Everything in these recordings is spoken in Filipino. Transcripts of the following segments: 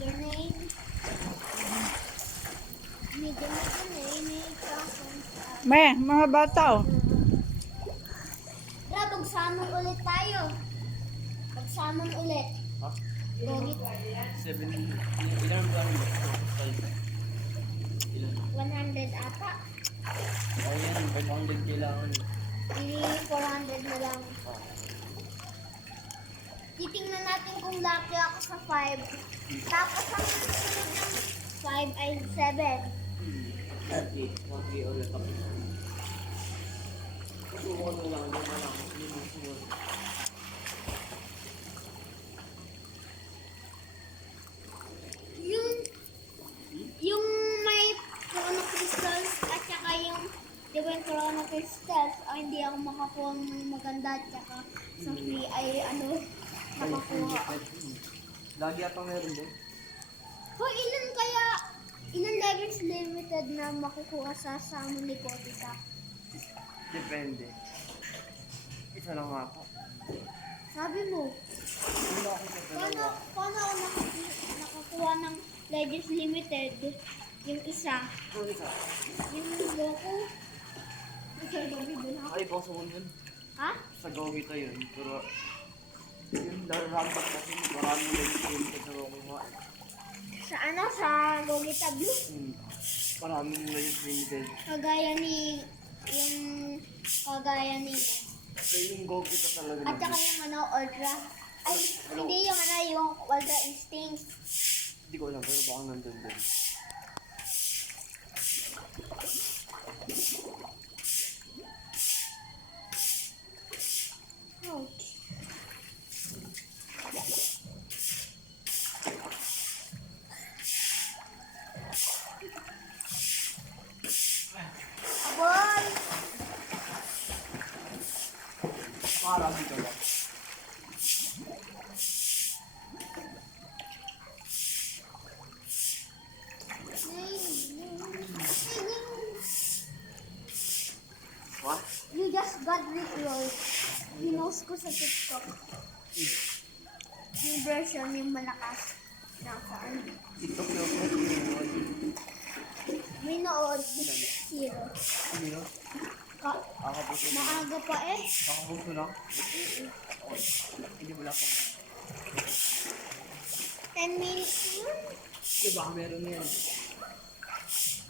Grenade. Medyo na grenade. May, mga bata oh. Tara, magsamon ulit tayo. Magsamon ulit. Ha? Gogit. 7. Ilan ba ang 100 ata. Oh, yan. 500 kailangan. Hindi 400 na lang. Titingnan natin kung lucky ako sa 5. Tapos ang susunod ng 5 ay 7. Okay. 1 ulit ako. Susuko ko lang. Hindi lang. Hindi mo sumunod. Yung may Chrono Crystals at saka yung di ba yung Chrono Crystals hindi ako makakuha ng maganda at saka sa free ay makakuha. Lagi atang meron din. Ilan levels limited na makukuha sa summon ni Kotita? Depende. Isa lang nga ako. Sabi mo, paano ako nakakuha ng levels limited? Yung isa, Ano isa? yung Goku. Sir Gobi doon ako. Ay, baka sa mundo. Ha? Sa Gogita yun. Pero, yung nararampat kasi maraming lang sa Gogita. Sa sa Gogita Blue. Maraming lang limited. Kagaya ni Pero yung Gogita talaga at saka yung Ultra. Ay, hindi yung Ultra Instinct. Hindi ko alam, pero baka nandun din. Ouch. Aboy! Marami ka ba? What? You just got Rickroll. Pinost ko sa TikTok. Yung version, yung malakas. Nasaan? TikTok na ako. May nood. Zero. Ano yun? Kakapuso na. Maaga pa eh. Kakapuso na? Hindi mo lang akong... 10 minutes yun. Hindi, baka meron na yan.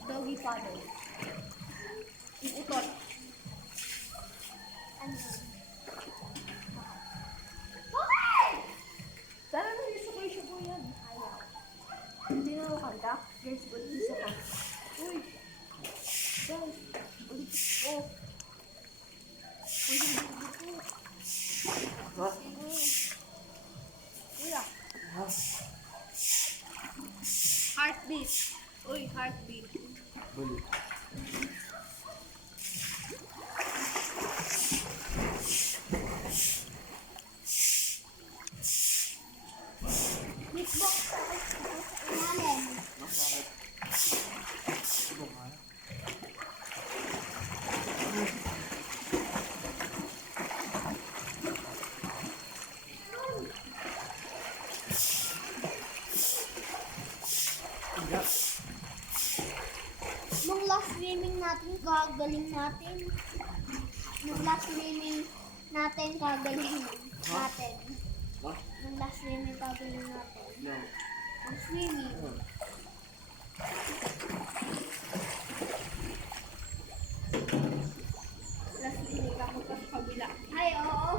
Doggy paddle. Yung utot. Ano? Okay! Sana nang isukay-suko yan. Ayaw. Hindi na ako kanta. Guys, ba't isa ka? Uy! Guys, ulit ko. Uy, hindi ko. Ha? Kuya, Ha? heartbeat. Uy, heartbeat. Bali. Hitbox sa ilalim. Bakit? Ito nga. Nung last swimming natin, kagaling natin. Nung last swimming natin, kagaling natin. Ha? Nung last swimming, kagaling natin. No. Ang swimming. Last swimming ako sa kabila. Ay, oo.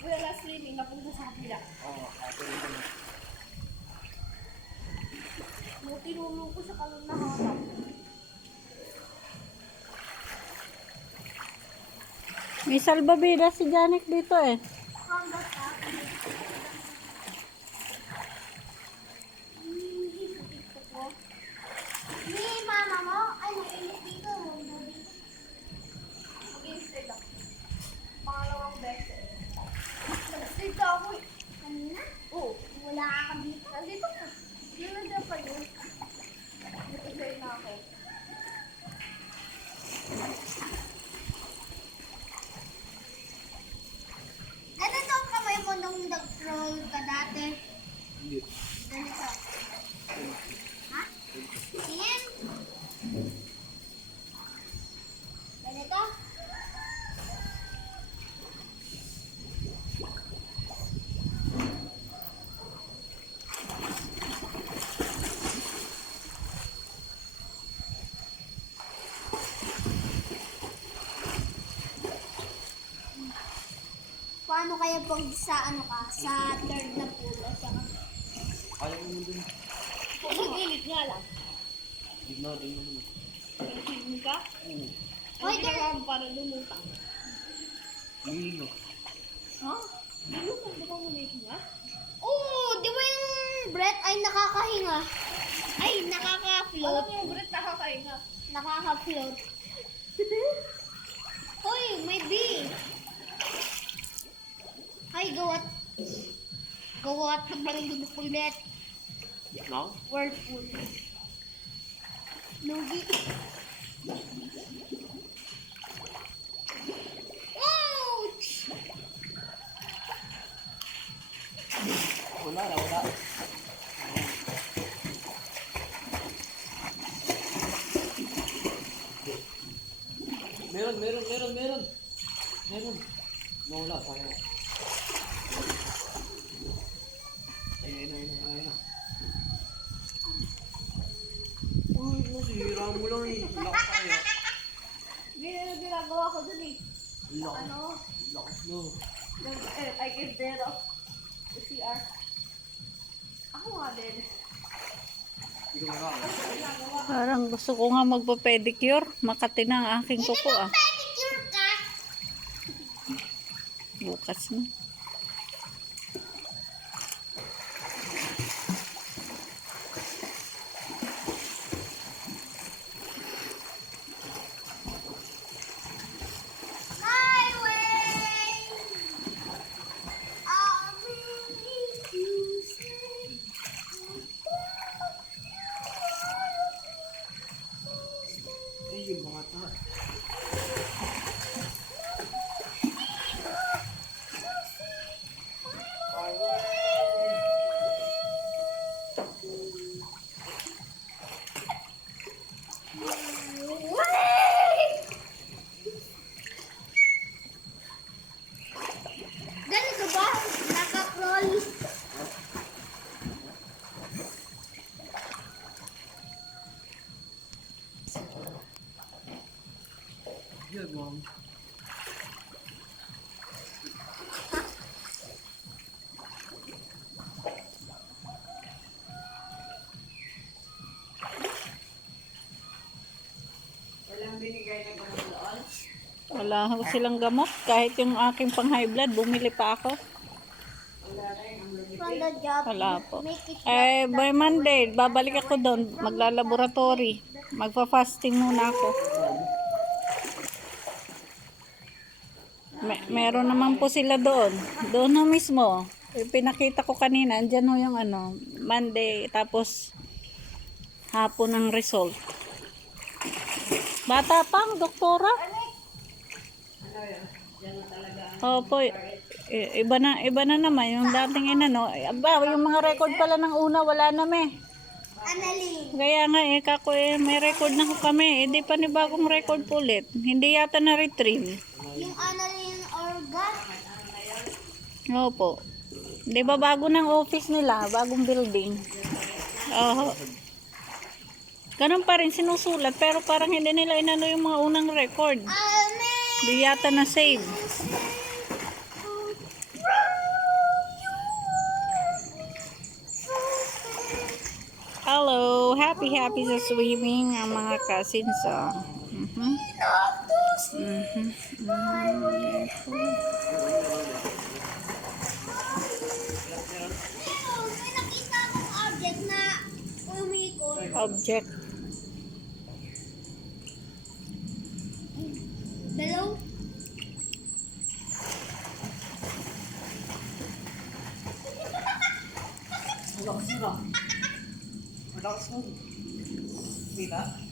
Kuya, last swimming napunta sa kabila. Oo, ako rin naman. Nung tinulong ko sa kanong naharap. May salbabida si Janek dito eh. Hanggang sa ni mama mo, ay, naiinit dito. Mag-instead ako. Pangalawang beses. Nag-sleep ako eh. Kanina? Oo. Wala ka dito. Nandito ka. Yun na dyan pa yun. Nag-instead na ako. Ano daw kamay mo nung nag-roll ka dati? Hindi. Ganito kaya pag sa ano ka, sa third na pool at saka Kaya mo dun. Sa gilid nga lang. Gitna din naman. Tingin ka? Oo. Hoy, Ang ginawa mo para lumutang. Lilingo. Ha? Lumutang ba mo na Oo, di ba yung breath ay nakakahinga? Ay, Alam nakaka-float. mo, Brett, nakakainga. Nakaka-float. Hoy, may bee. Ay, gawat. Gawat na parang ulit. No? Whirlpool. Lugi. Ouch! Wala. Meron. Wala, sayang. Ayun na. Oh, nasira mo lang eh. Lakas kaya. Ganyan ang ginagawa ko dun eh. Lakas. Ano? Lakas no. I get there of the CR. Ako nga din. Hindi ko magkakaroon. Parang gusto ko nga magpa-pedicure. Makati na ang aking kuko ah. Pedicure ka? Bukas na. Highway! I'll make you say Eh, yung bata. Ganito ba? Naka-crawl. Yan, mom. Wala ho silang gamot. Kahit yung aking pang high blood, bumili pa ako. From the job. Wala po. Make it Eh, by Monday, babalik ako doon. Magla-laboratory. Magpa-fasting muna ako. Meron naman po sila doon. Doon ho mismo. Pinakita ko kanina. Andyan ho yung ano, Monday. Tapos, hapon ang result. Bata pang, doktora. Opo. Iba na naman. Yung dating inano. Aba, yung mga record pala ng una, wala na me. Annalyn. Kaya nga kako may record na ko kami. Hindi pa ni bagong record po ulit. Hindi yata na-retrieve. Yung Annalyn organ. Opo. Di ba bago ng office nila? Bagong building. Oo. Ganun pa rin sinusulat. Pero parang hindi nila inano yung mga unang record. Amen. Di yata na-save. Hello. Happy sa swimming ang mga cousins. Oh. May nakita akong object na umikot. Object. Dalaw. Malakas mo. Kita?